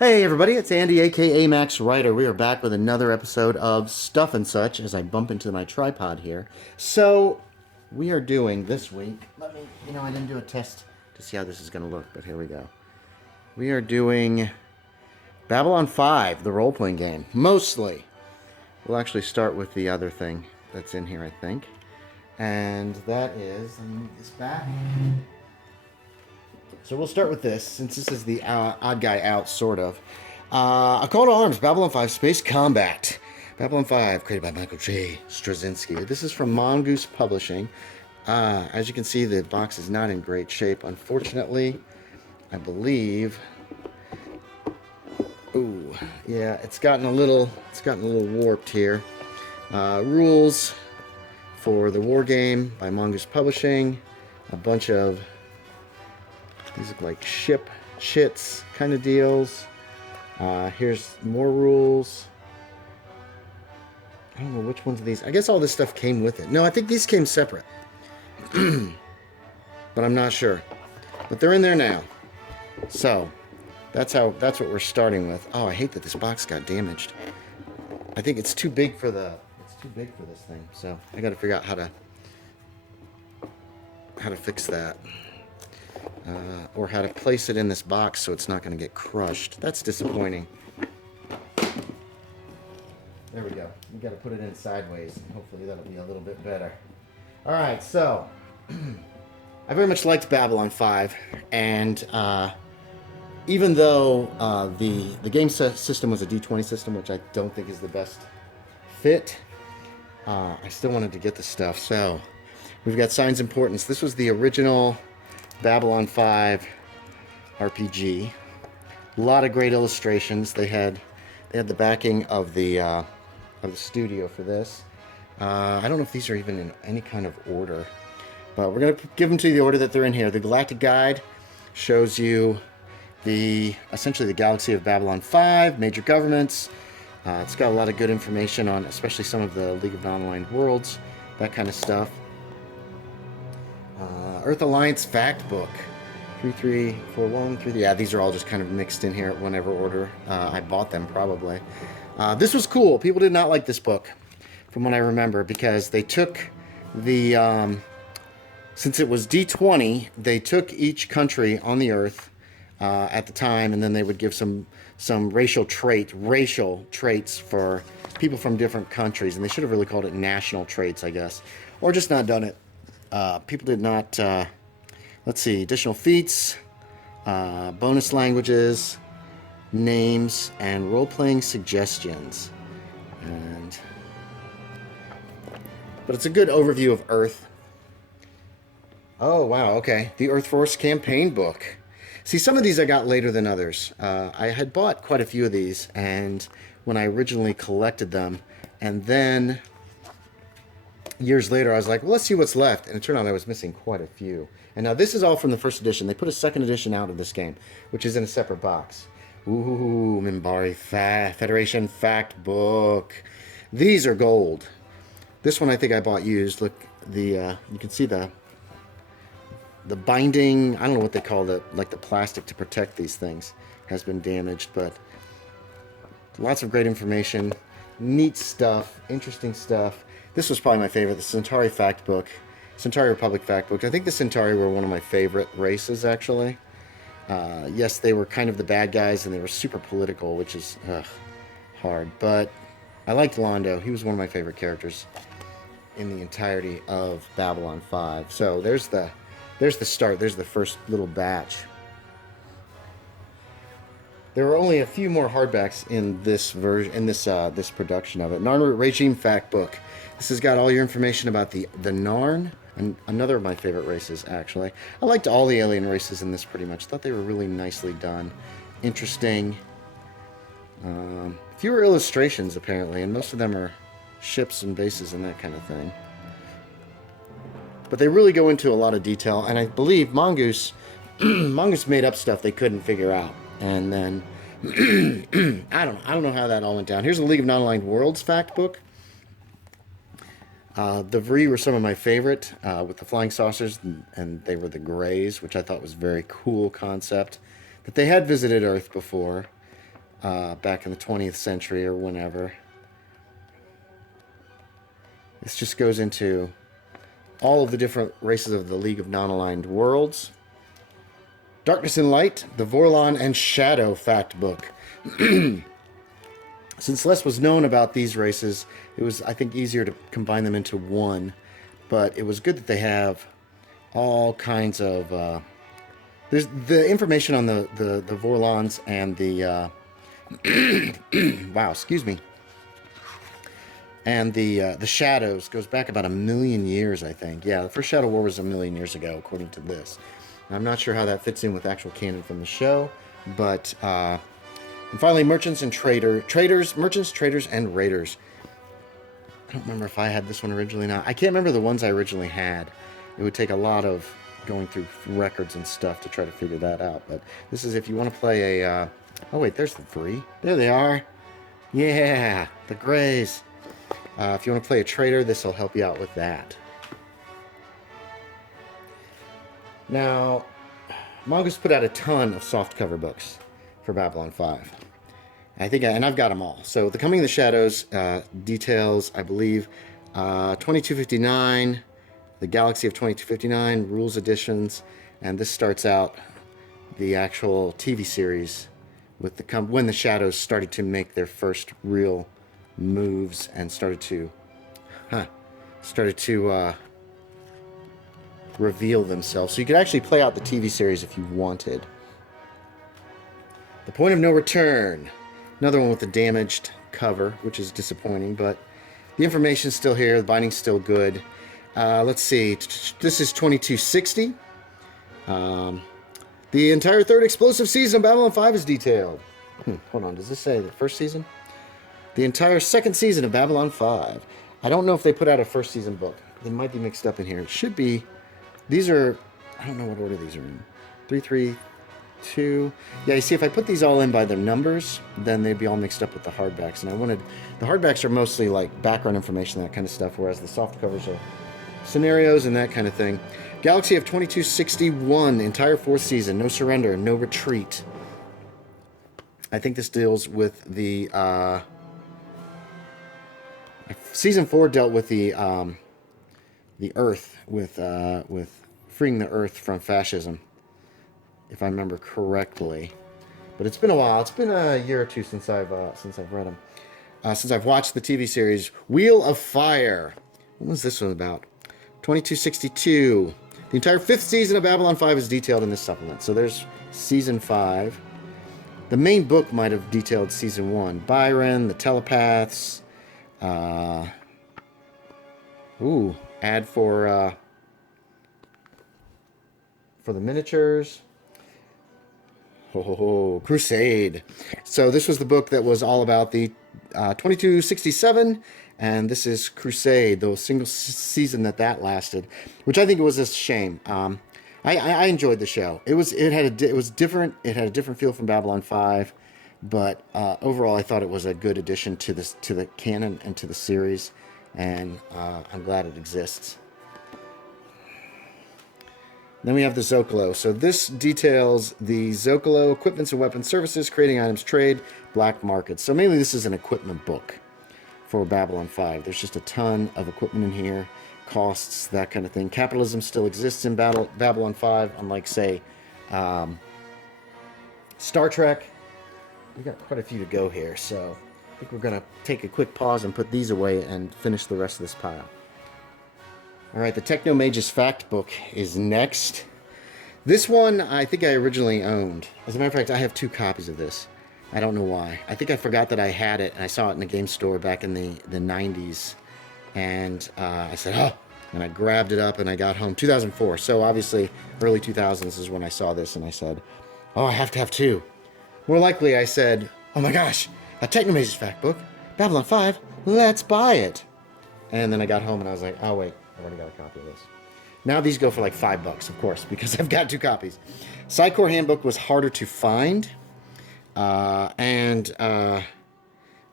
Hey everybody, it's Andy aka Max Writer. We are back with another episode of Stuff and Such as I bump into my tripod here. So, we are doing this week. I didn't do a test to see how this is going to look, but here we go. We are doing Babylon 5, the role playing game. Mostly. We'll actually start with the other thing that's in here, I think. And that is, let me move this back. So we'll start with this, since this is the odd guy out, sort of. A Call to Arms, Babylon 5 Space Combat. Babylon 5, created by Michael J. Straczynski. This is from Mongoose Publishing. As you can see, the box is not in great shape, unfortunately. I believe... Ooh, yeah, it's gotten a little warped here. Rules for the war game by Mongoose Publishing. A bunch of... These look like shits kind of deals. Here's more rules. I don't know which ones of these. I guess all this stuff came with it. No, I think these came separate. But I'm not sure. But they're in there now. So, that's what we're starting with. Oh, I hate that this box got damaged. I think it's too big for this thing. So, I got to figure out how to fix that. Or how to place it in this box so it's not going to get crushed. That's disappointing. There we go. We got to put it in sideways, and hopefully that'll be a little bit better. All right, so I very much liked Babylon 5, and even though the game system was a D20 system, which I don't think is the best fit, I still wanted to get the stuff. So we've got Signs Importance. This was the original Babylon 5 RPG. A lot of great illustrations. They had the backing of the studio for this. I don't know if these are even in any kind of order, but we're going to give them to you the order that they're in here. The Galactic Guide shows you essentially the galaxy of Babylon 5, major governments. It's got a lot of good information on especially some of the League of Nonlined worlds, that kind of stuff. Earth Alliance Factbook. 3341. Yeah, these are all just kind of mixed in here at whatever order I bought them, probably. This was cool. People did not like this book, from what I remember, because they took since it was D20, they took each country on the Earth at the time, and then they would give some racial traits for people from different countries, and they should have really called it national traits, I guess, or just not done it. People did not, let's see, additional feats, bonus languages, names, and role-playing suggestions. But it's a good overview of Earth. Oh, wow, okay. The Earth Force Campaign Book. See, some of these I got later than others. I had bought quite a few of these, and when I originally collected them, and then... years later, I was like, well, let's see what's left. And it turned out I was missing quite a few. And now this is all from the first edition. They put a second edition out of this game, which is in a separate box. Ooh, Minbari Federation Fact Book. These are gold. This one I think I bought used. Look, you can see the binding, I don't know what they call it, like the plastic to protect these things, has been damaged. But lots of great information, neat stuff, interesting stuff. This was probably my favorite, the Centauri Factbook. Centauri Republic Factbook. I think the Centauri were one of my favorite races, actually. Yes, they were kind of the bad guys, and they were super political, which is hard. But I liked Londo. He was one of my favorite characters in the entirety of Babylon 5. So there's the start. There's the first little batch. There were only a few more hardbacks in this version, in this production of it. Narn Regime Factbook. This has got all your information about the Narn, and another of my favorite races, actually. I liked all the alien races in this pretty much. Thought they were really nicely done, interesting. Fewer illustrations apparently, and most of them are ships and bases and that kind of thing. But they really go into a lot of detail, and I believe Mongoose made up stuff they couldn't figure out. And then I don't know how that all went down. Here's the League of Nonlined Worlds Factbook. The Vree were some of my favorite, with the flying saucers, and they were the Greys, which I thought was a very cool concept. That they had visited Earth before. back in the 20th century or whenever. This just goes into all of the different races of the League of Non-Aligned Worlds. Darkness and Light, the Vorlon and Shadow Factbook. Since less was known about these races, it was, I think, easier to combine them into one. But it was good that they have all kinds of... there's the information on the Vorlons and the... wow, excuse me. And the Shadows goes back about 1 million years, I think. Yeah, the first Shadow War was 1 million years ago, according to this. I'm not sure how that fits in with actual canon from the show, but and finally, merchants and merchants, traders, and raiders. I don't remember if I had this one originally or not. I can't remember the ones I originally had. It would take a lot of going through records and stuff to try to figure that out. But this is if you want to play a... oh wait, there's the three. There they are. Yeah, the Greys. If you want to play a trader, this will help you out with that. Now, Mongoose put out a ton of softcover books for Babylon 5. And I've got them all. So, The Coming of the Shadows details, I believe, 2259, the Galaxy of 2259, Rules Editions, and this starts out the actual TV series with when the Shadows started to make their first real moves and started to reveal themselves. So you could actually play out the TV series if you wanted. The Point of No Return. Another one with a damaged cover, which is disappointing, but the information's still here. The binding's still good. Let's see. This is 2260. The entire third explosive season of Babylon 5 is detailed. Hold on. Does this say the first season? The entire second season of Babylon 5. I don't know if they put out a first season book. They might be mixed up in here. It should be. These are... I don't know what order these are in. 3, 3, 2... Yeah, you see, if I put these all in by their numbers, then they'd be all mixed up with the hardbacks. And I wanted... The hardbacks are mostly like background information, that kind of stuff, whereas the soft covers are scenarios and that kind of thing. Galaxy of 2261, the entire fourth season. No surrender, no retreat. I think this deals with the... Season 4 dealt with the Earth, with freeing the Earth from fascism, if I remember correctly. But it's been a while. It's been a year or two since I've read them. Since I've watched the TV series Wheel of Fire. What was this one about? 2262. The entire fifth season of Babylon 5 is detailed in this supplement. So there's season 5. The main book might have detailed season 1. Byron, the telepaths. Ad for the miniatures. Crusade. So this was the book that was all about the 2267, and this is Crusade, the single season that lasted, which I think was a shame. I enjoyed the show. It was different. It had a different feel from Babylon 5. But overall, I thought it was a good addition to the canon and to the series, and I'm glad it exists. Then we have the Zocalo. So this details the Zocalo equipments and weapons services, creating items, trade, black markets. So mainly this is an equipment book for Babylon 5. There's just a ton of equipment in here, costs, that kind of thing. Capitalism still exists in Babylon 5, unlike, say, Star Trek. We got quite a few to go here, so I think we're going to take a quick pause and put these away and finish the rest of this pile. Alright, the Techno Mage's Factbook is next. This one I think I originally owned. As a matter of fact, I have 2 copies of this. I don't know why. I think I forgot that I had it, and I saw it in the game store back in the 90s. And I said, oh, and I grabbed it up and I got home. 2004, so obviously early 2000s is when I saw this, and I said, oh, I have to have 2. More likely, I said, oh my gosh, a Techno Mage's Factbook, Babylon 5, let's buy it. And then I got home and I was like, oh wait, I already got a copy of this. Now these go for like $5, of course, because I've got 2 copies. Psychor Handbook was harder to find.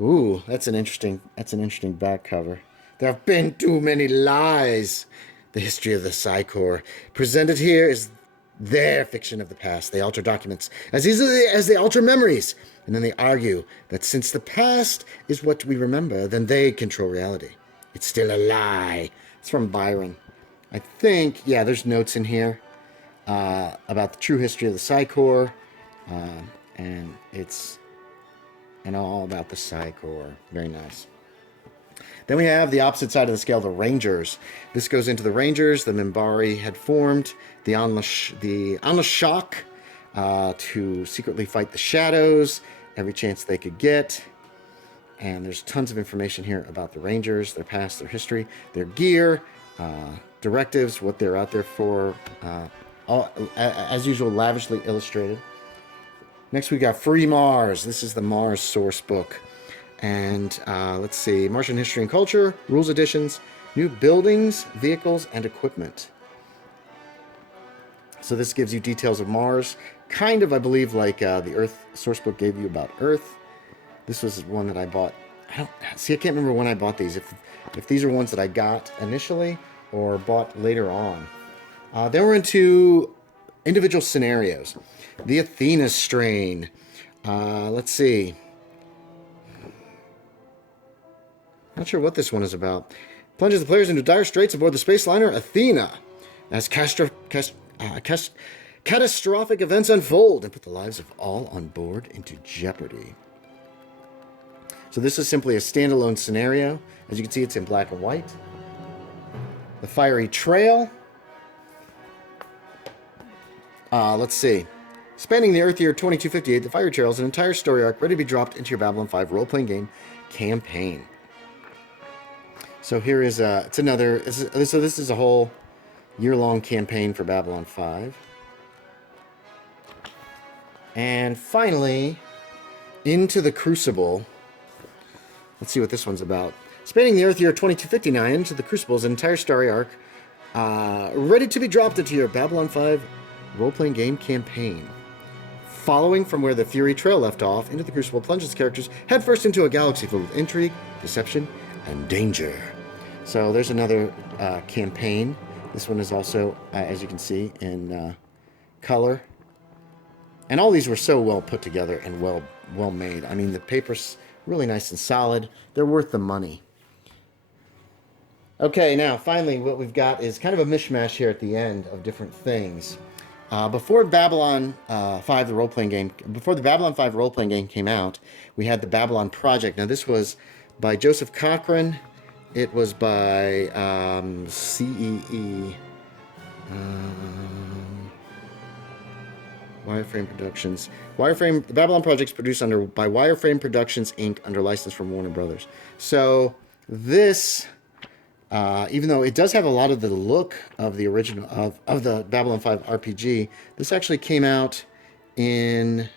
Ooh, that's an interesting back cover. There have been too many lies. The history of the Psychor. Presented here is their fiction of the past. They alter documents as easily as they alter memories. And then they argue that since the past is what we remember, then they control reality. It's still a lie. It's from Byron. I think, yeah, there's notes in here about the true history of the Psy-Corps. And it's all about the Psy-Corps. Very nice. Then we have the opposite side of the scale, the Rangers. This goes into the Rangers. The Minbari had formed the Anlashok to secretly fight the Shadows every chance they could get. And there's tons of information here about the Rangers, their past, their history, their gear, directives, what they're out there for. All, as usual, lavishly illustrated. Next we got Free Mars. This is the Mars source book. And let's see, Martian History and Culture, Rules Editions, New Buildings, Vehicles, and Equipment. So this gives you details of Mars, kind of, I believe, like the Earth sourcebook gave you about Earth. This was one that I bought. I can't remember when I bought these. If these are ones that I got initially or bought later on. Then we're into individual scenarios. The Athena Strain. Let's see. Not sure what this one is about. Plunges the players into dire straits aboard the space liner Athena as catastrophic events unfold and put the lives of all on board into jeopardy. So this is simply a standalone scenario. As you can see, it's in black and white. The Fiery Trail. Let's see. Spanning the Earth year 2258, the Fiery Trail is an entire story arc ready to be dropped into your Babylon 5 role-playing game campaign. So here is it's another. So this is a whole year-long campaign for Babylon 5. And finally, Into the Crucible. Let's see what this one's about. Spanning the Earth year 2259, Into the Crucible is an entire story arc ready to be dropped into your Babylon 5 role-playing game campaign. Following from where the Fury Trail left off, Into the Crucible plunges characters headfirst into a galaxy filled with intrigue, deception, and danger. So there's another campaign. This one is also, as you can see, in color. And all these were so well put together and well made. I mean, the paper's really nice and solid. They're worth the money. Okay, now finally what we've got is kind of a mishmash here at the end of different things. Before Babylon 5, the role-playing game, before the Babylon 5 role-playing game came out, we had the Babylon Project. Now this was by Joseph Cochran. It was by CEE. Wireframe Productions. The Babylon Project is produced by Wireframe Productions, Inc., under license from Warner Brothers. So this, even though it does have a lot of the look of the original, of the Babylon 5 RPG, this actually came out in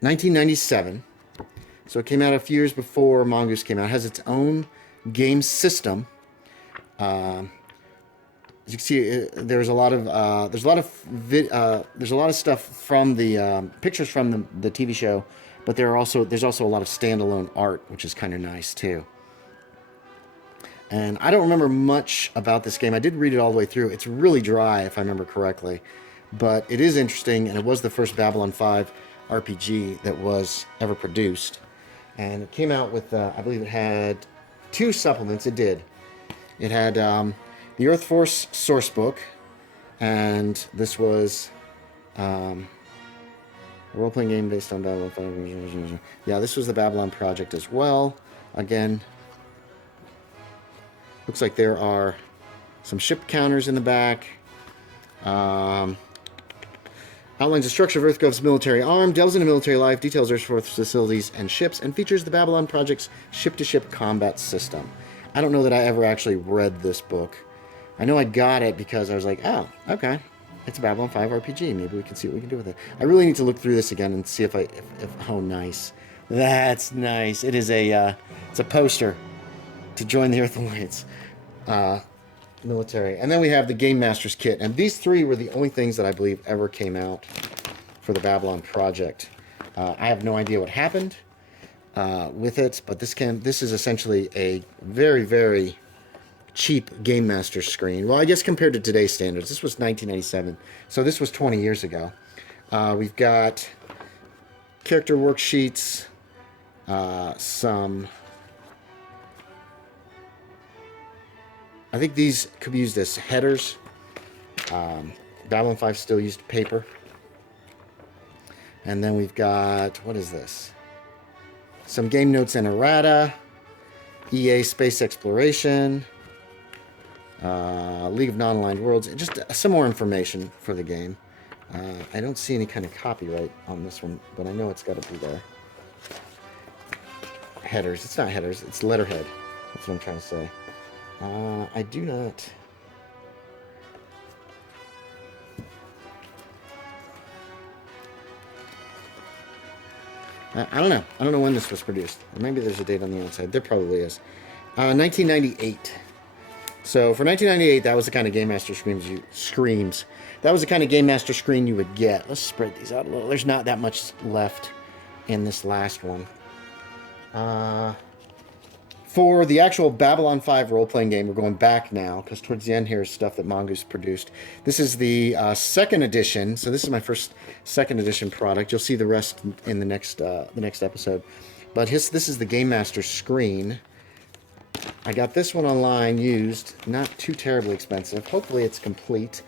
1997. So it came out a few years before Mongoose came out. It has its own game system. As you can see, there's a lot of stuff from the pictures from the TV show, but there's also a lot of standalone art, which is kind of nice too. And I don't remember much about this game. I did read it all the way through. It's really dry, if I remember correctly, but it is interesting, and it was the first Babylon 5 RPG that was ever produced. And it came out with, I believe it had 2 supplements. It did. It had the Earth Force source book, and this was a role-playing game based on Babylon 5. Yeah, this was the Babylon Project as well. Again, looks like there are some ship counters in the back. Outlines the structure of EarthGov's military arm, delves into military life, details Earth Force facilities and ships, and features the Babylon Project's ship-to-ship combat system. I don't know that I ever actually read this book. I know I got it because I was like, oh, okay. It's a Babylon 5 RPG. Maybe we can see what we can do with it. I really need to look through this again and see if oh, nice. That's nice. It is it's a poster to join the Earth Alliance military. And then we have the Game Master's Kit. And these 3 were the only things that I believe ever came out for the Babylon Project. I have no idea what happened with it, but this is essentially a very, very cheap Game Master screen. Well, I guess compared to today's standards, this was 1997, so this was 20 years ago. We've got character worksheets, some... I think these could be used as headers. Babylon 5 still used paper. And then we've got, what is this? Some game notes and errata. EA Space Exploration. League of Nonlined Worlds. Just some more information for the game. I don't see any kind of copyright on this one, but I know it's got to be there. Headers. It's not headers. It's letterhead. That's what I'm trying to say. I do not... I don't know. I don't know when this was produced. Or maybe there's a date on the outside. There probably is. 1998. So for 1998, that was the kind of Game Master screens. That was the kind of Game Master screen you would get. Let's spread these out a little. There's not that much left in this last one. For the actual Babylon 5 role-playing game, we're going back now, because towards the end here is stuff that Mongoose produced. This is the second edition, so this is my first second edition product. You'll see the rest in the next episode. But this is the Game Master screen. I got this one online, used, not too terribly expensive. Hopefully it's complete.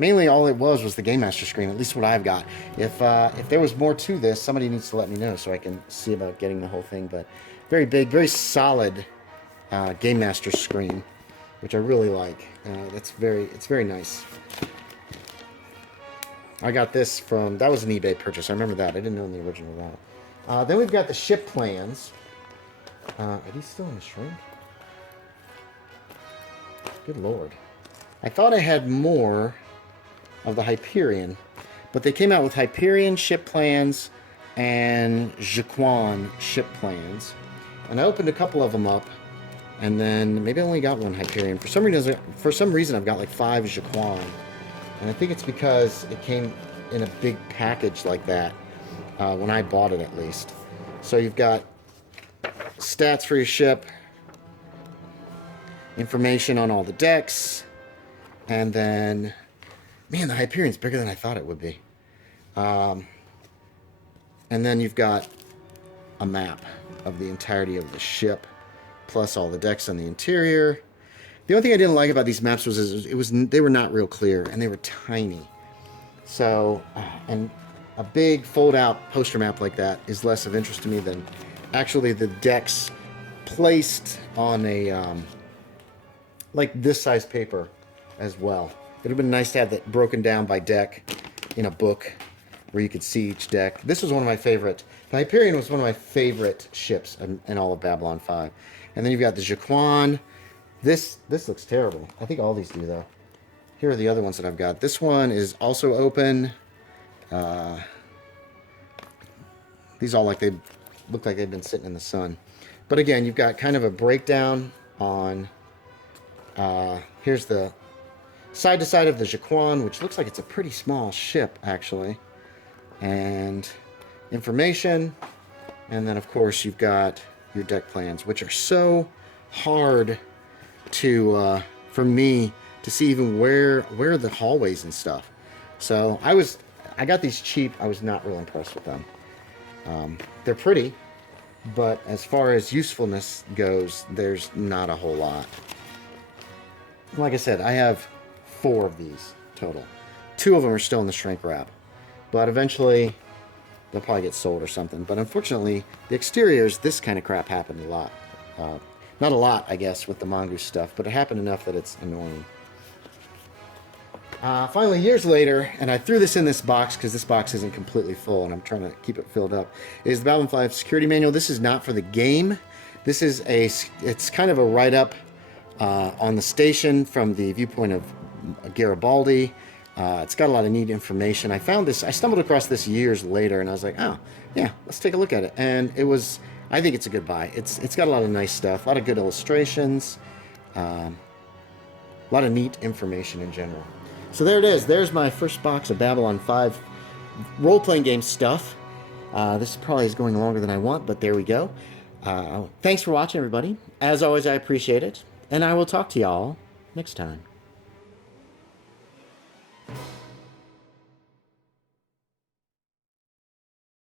Mainly all it was the Game Master screen, at least what I've got. If there was more to this, somebody needs to let me know so I can see about getting the whole thing. But very big, very solid Game Master screen, which I really like. It's very nice. I got this from, that was an eBay purchase. I remember that. I didn't know the original of that. Then we've got the ship plans. Are these still in the shrink? Good Lord. I thought I had more of the Hyperion, but they came out with Hyperion ship plans and Jaquan ship plans, and I opened a couple of them up, and then maybe I only got one Hyperion. For some reason I've got like 5 Jaquan, and I think it's because it came in a big package like that when I bought it, at least. So you've got stats for your ship, information on all the decks, and then, man, the Hyperion's bigger than I thought it would be. And then you've got a map of the entirety of the ship, plus all the decks on the interior. The only thing I didn't like about these maps was they were not real clear, and they were tiny. So, and a big fold-out poster map like that is less of interest to me than actually the decks placed on a like this size paper as well. It would have been nice to have that broken down by deck in a book where you could see each deck. This was one of my favorite. The Hyperion was one of my favorite ships in all of Babylon 5. And then you've got the Jaquan. This looks terrible. I think all these do, though. Here are the other ones that I've got. This one is also open. These all look like they've been sitting in the sun. But again, you've got kind of a breakdown on... here's the side to side of the Jaquan, which looks like it's a pretty small ship, actually. And information. And then, of course, you've got your deck plans, which are so hard to for me to see even where the hallways and stuff. So I got these cheap. I was not real impressed with them. They're pretty, but as far as usefulness goes, there's not a whole lot. Like I said, I have 4 of these total. 2 of them are still in the shrink wrap, but eventually they'll probably get sold or something. But unfortunately, the exteriors, this kind of crap happened a lot. Not a lot, I guess, with the Mongoose stuff, but it happened enough that it's annoying. Finally, years later, and I threw this in this box because this box isn't completely full, and I'm trying to keep it filled up, is the Babylon 5 security manual. This is not for the game. This is it's kind of a write-up on the station from the viewpoint of Garibaldi. It's got a lot of neat information. I stumbled across this years later, and I was like, oh, yeah, let's take a look at it. And I think it's a good buy. It's got a lot of nice stuff, a lot of good illustrations, a lot of neat information in general. So there it is. There's my first box of Babylon 5 role-playing game stuff. This probably is going longer than I want, but there we go. Thanks for watching, everybody. As always, I appreciate it, and I will talk to y'all next time.